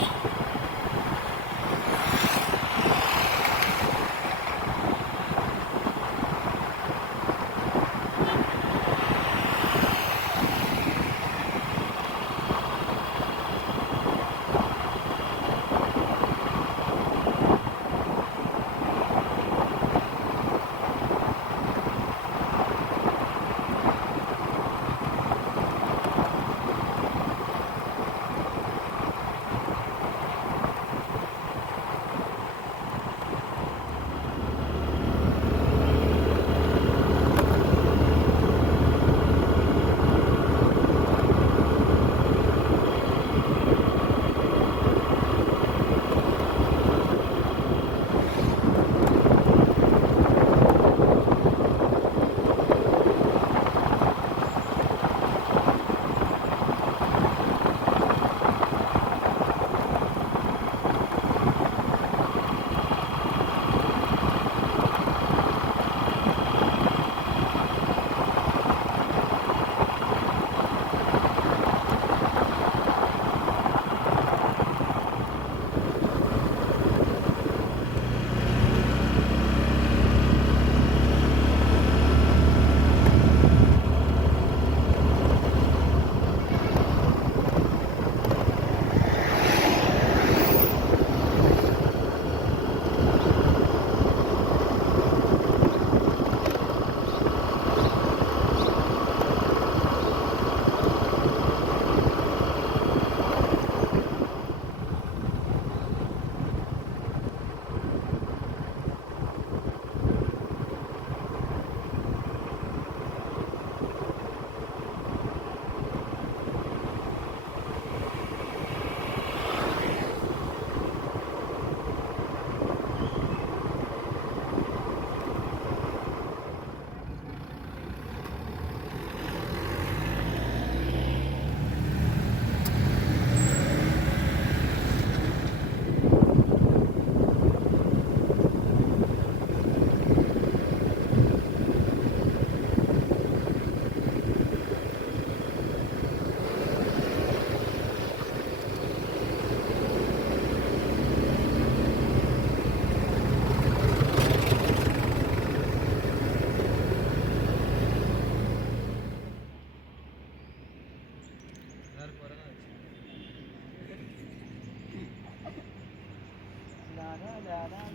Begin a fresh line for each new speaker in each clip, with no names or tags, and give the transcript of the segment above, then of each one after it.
much. ਜ਼ਿਆਦਾ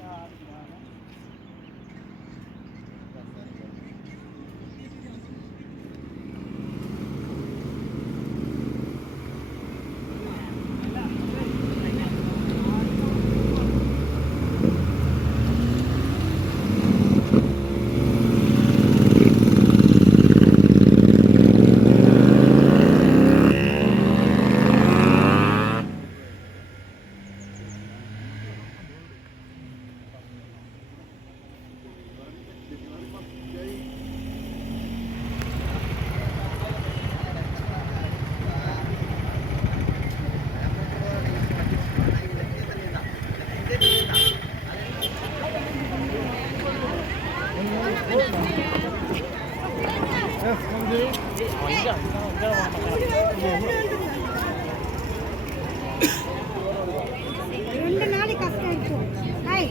ரெண்டு நாளைக்கு கஷ்டம் இருக்கும் ஹாய்